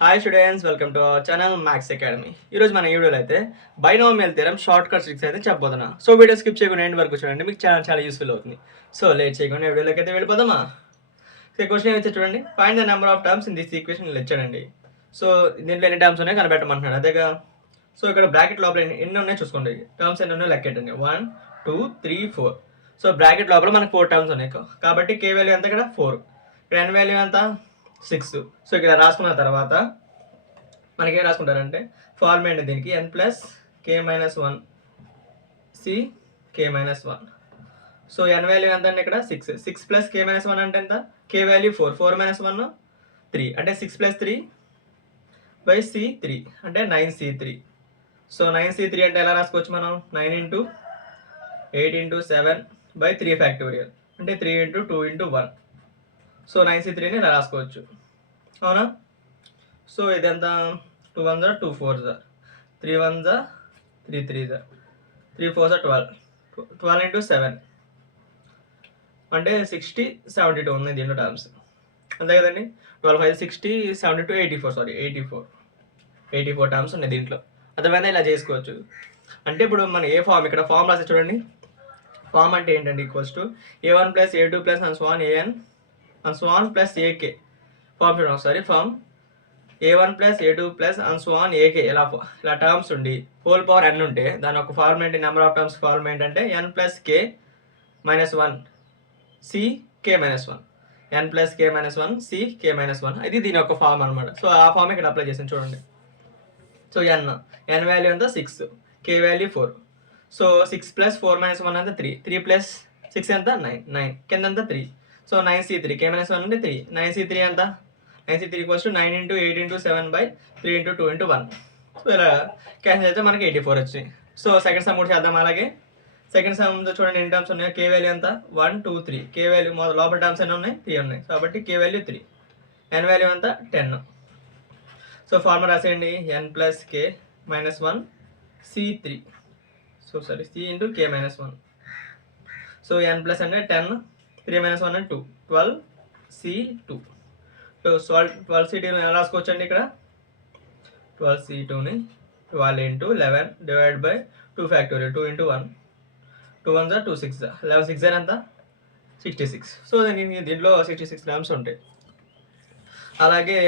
Hi students, welcome to our channel maths academy. ఈరోజు మన వీడియోలో అయితే binomial theorem short cut tricks అయితే చెప్పబోతున్నా. సో వీడియో స్కిప్ చేయకుండా ఎండ్ వరకు చూడండి, మీకు చాలా చాలా యూస్ఫుల్ అవుతుంది. సో లేట్ చేయకుండా వీడియోలోకి అయితే వెళ్ళిపోదామా. క్వశ్చన్ ఏమైతే చూడండి, find the number of terms in this equation ఇచ్చాడండి. సో దీంట్లో ఎన్ని టర్మ్స్ ఉన్నాయి కనిపెట్టమంటున్నాడు అదేగా. సో ఇక్కడ బ్రాకెట్ లోపల ఎన్ని ఉన్నాయి చూసుకోండి, టర్మ్స్ ఎన్ని ఉన్నాయో లెక్కెట్టండి. 1 2 3 4. సో బ్రాకెట్ లోపల మనకు 4 టర్మ్స్ ఉన్నాయి కాబట్టి కే వాల్యూ ఎంత ఇక్కడ 4, ఇక్కడ ఎన్ వాల్యూ ఎంత 6. సో ఇక్కడ రాసుకున్న తర్వాత మనకి ఏం రాసుకుంటారంటే ఫార్మేట్ దీనికి n plus k minus 1 C k minus 1. So ఎన్ వాల్యూ ఎంత అంటే ఇక్కడ 6 ప్లస్ కే మైనస్ 1 అంటే ఎంత, కే వాల్యూ 4 మైనస్ 1 3 అంటే 6 ప్లస్ 3 బై సి 3 అంటే 9c3. సో 9c3 అంటే ఎలా రాసుకోవచ్చు మనం, 9 ఇంటూ 8 ఇంటూ 7 బై 3 ఫ్యాక్టోరియల్ అంటే 3 ఇంటూ 2 ఇంటూ 1. సో 9c3ని ఇలా రాసుకోవచ్చు, అవునా. సో ఇదంతా 2 1 జా 2 4 జా 3 1 జా 3 3 జా 3 4 జా 12 ఇంటూ 7 అంటే 60 72 ఉంది దీంట్లో టర్మ్స్, అంతే కదండి. 12 5 60 72 84 టర్మ్స్ ఉన్నాయి దీంట్లో. అర్థమైనా ఇలా చేసుకోవచ్చు. అంటే ఇప్పుడు మన ఏ ఫామ్, ఇక్కడ ఫామ్ రాసి చూడండి. ఫామ్ అంటే ఏంటంటే equals to a1 plus a2 plus అన్స్వాన్ an అన్స్వాన్ ప్లస్ ఏకే. ఫామ్ చూడండి ఒకసారి. Form a1 plus a2 plus అన్స్వాన్ ఏకే ఇలా టర్మ్స్ ఉండి హోల్ పవర్ n ఉంటే దాని ఒక ఫార్మ్ ఏంటి, నెంబర్ ఆఫ్ టర్మ్స్ ఫార్మ్ ఏంటంటే n plus k minus 1 C k minus 1, n plus k minus 1 C k minus 1. ఇది దీని యొక్క ఫామ్ అనమాట. సో ఆ ఫామ్ ఇక్కడ అప్లై చేసాను చూడండి. సో n వాల్యూ ఎంత 6, కే వాల్యూ 4. సో 6 ప్లస్ 4 మైనస్ 1 అంతా 3 ప్లస్ 6 ఎంత 9 కింద అంతా 3. సో 9c3 కే మైనస్ 1 అంటే 3, 9c3 ఎంత 9c3 equals to 9 into 8 into 7 by 3 into 2 into 1. So ఇలా క్యాన్సిల్ అయితే మనకి 84 వచ్చినాయి. సో సెకండ్ సమ్ కూడా చేద్దాం. అలాగే సెకండ్ సమ్తో చూడండి ఎన్ని టర్మ్స్ ఉన్నాయి. కే వాల్యూ ఎంత 1 2 3, కే వాల్యూ లోపల టర్మ్స్ ఎన్ని ఉన్నాయి 3 ఉన్నాయి కాబట్టి కే వాల్యూ 3, ఎన్ వాల్యూ ఎంత 10. సో ఫార్ములా రాసేయండి, n plus k minus 1 c3. So sorry C into k minus 1. So n plus అంటే 10, 3 మైనస్ 1 అంటే 2, 12 c2. సో 12c2ని ఎలా రాసుకోవచ్చు అండి, ఇక్కడ 12c2ని 12 into 11 divide by 2 factorial 2 into 1, 2 1 జా 2 6 జా 11 6 జా ఎంత 66. సో దీంట్లో 66 గ్రామ్స్ ఉంటాయి. అలాగే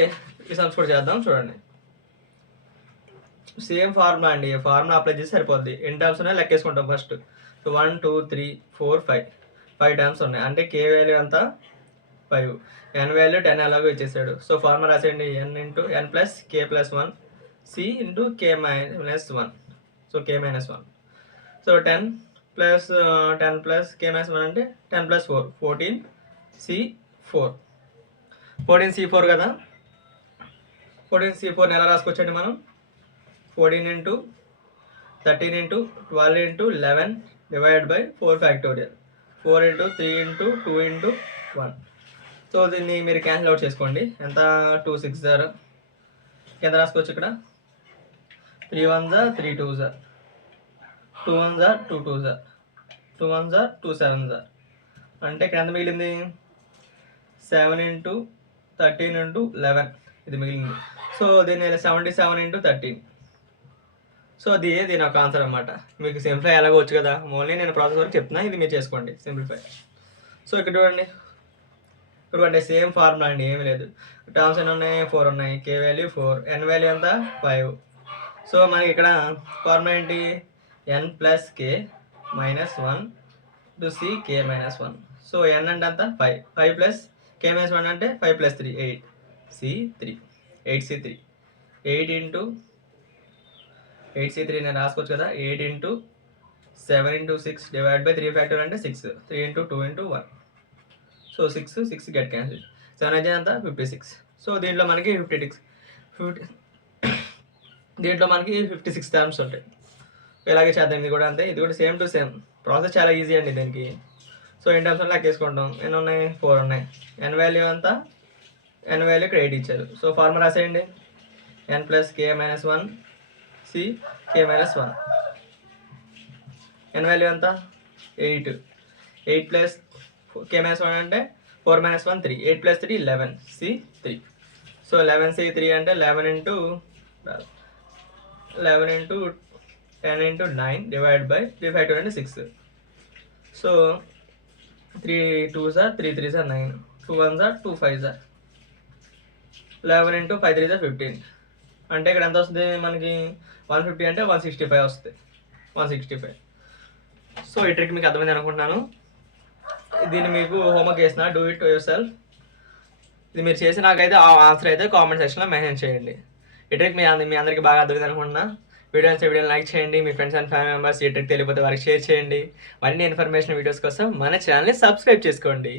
ఈ సమ్స్ కూడా చేద్దాం చూడండి. సేమ్ ఫార్ములా అండి, ఫార్ములా అప్లై చేసి సరిపోద్ది. ఎన్ని టర్మ్స్ ఉన్నాయి లెక్కేసుకుంటాం ఫస్ట్. సో 1 2 3 4 5 టర్మ్స్ ఉన్నాయి అంటే కే వాల్యూ అంతా 5, ఎన్ వాల్యూ 10 ఎలాగో ఇచ్చేసాడు. సో ఫార్ములా రాసేయండి, n into n plus k plus 1 C into k minus 1. So k minus 1. So 10 plus k minus 1 అంటే 10 ప్లస్ 4 14 c4. 14 c4 కదా. 14 c4ని ఎలా రాసుకోవచ్చండి మనం, 14 into 13 into 12 into 11 divide by 4 factorial 4 into 3 into 2 into 1. So దీన్ని మీరు cancel out చేసుకోండి, ఎంత 2 6 జా ఎంత రాసుకోవచ్చు ఇక్కడ 3 1 జా 3 2 జా 2 1 జా 2 2 జా 2 1 జా 2 7 జా అంటే ఇక్కడ ఎంత మిగిలింది 7 ఇంటూ 13 ఇంటూ 11 ఇది మిగిలింది. సో దీన్ని 77 ఇంటూ 13. సో దీని ఒక ఆన్సర్ అనమాట. మీకు సింప్లిఫై ఎలాగో వచ్చు కదా, ఓన్లీ నేను ప్రాసెస్ వరకు చెప్తున్నా, ఇది మీరు చేసుకోండి సింప్లిఫై. సో ఇక్కడ చూడండి, ఇప్పుడు అంటే సేమ్ ఫార్ములా అండి, ఏమి లేదు. టర్మ్స్ ఎన్ని ఉన్నాయి 4 ఉన్నాయి, కే వాల్యూ 4, ఎన్ వాల్యూ ఎంత 5. సో మనకి ఇక్కడ ఫార్ములా ఏంటి, n plus k minus 1 to C k minus 1. So n అంటే అంత 5 ప్లస్ కే మైనస్ 1 అంటే 5 plus 3 8 c3 8c3 8 into 8c3 నేను రాసుకోవచ్చు కదా. 8 into 7 into 6 divide by 3 factor అంటే 6, 3 into 2 into 1. So 6 get cancel, 7 అయితే అంతా 56. సో దీంట్లో మనకి 56 టర్మ్స్ ఉంటాయి. ఇలాగే చేద్దాం, ఇది కూడా అంతే. ఇది కూడా సేమ్ టు సేమ్ ప్రాసెస్, చాలా ఈజీ అండి దీనికి. సో ఎన్ టర్మ్స్ లెక్కేసుకుంటాం, ఎన్ని ఉన్నాయి 4 ఉన్నాయి. ఎన్ వాల్యూ అంతా ఎన్ వాల్యూ ఇక్కడ 8 ఇచ్చారు. సో ఫార్ములా రాసేయండి, n plus k minus 1 C k minus 1. ఎన్ వాల్యూ ఎంత 8 ప్లస్ కే మైనస్ 1 అంటే 4 minus 1 3, 8 plus 3 11 c3. So 11C3 అంటే 11 ఇంటూ 10 ఇంటూ 9 డివైడ్ బై 3 5 2 అంటే 6. So 3 2s are 3 3s are 9, 2 1s are 2 5s are 11 into 5 3s are 15. అంటే ఇక్కడ ఎంత వస్తుంది మనకి 150 అంటే 165 వస్తుంది, 165. సో ఈ ట్రిక్ మీకు అర్థమైంది అనుకుంటున్నాను. దీన్ని మీకు హోంవర్క్ చేసిన, డూ ఇట్ యువర్ సెల్ఫ్. ఇది మీరు చేసి నాకైతే ఆ ఆన్సర్ అయితే కామెంట్ సెక్షన్లో మెన్షన్ చేయండి. ఈ ట్రిక్ మీ అందరికీ బాగా అర్థమైంది అనుకుంటున్నా. వీడియోని లైక్ చేయండి, మీ ఫ్రెండ్స్ అండ్ ఫ్యామిలీ మెంబర్స్ ఈ ట్రిక్ తెలియకపోతే వారికి షేర్ చేయండి. మరిన్ని ఇన్ఫర్మేషన్ వీడియోస్ కోసం మన ఛానల్ని సబ్స్క్రైబ్ చేసుకోండి.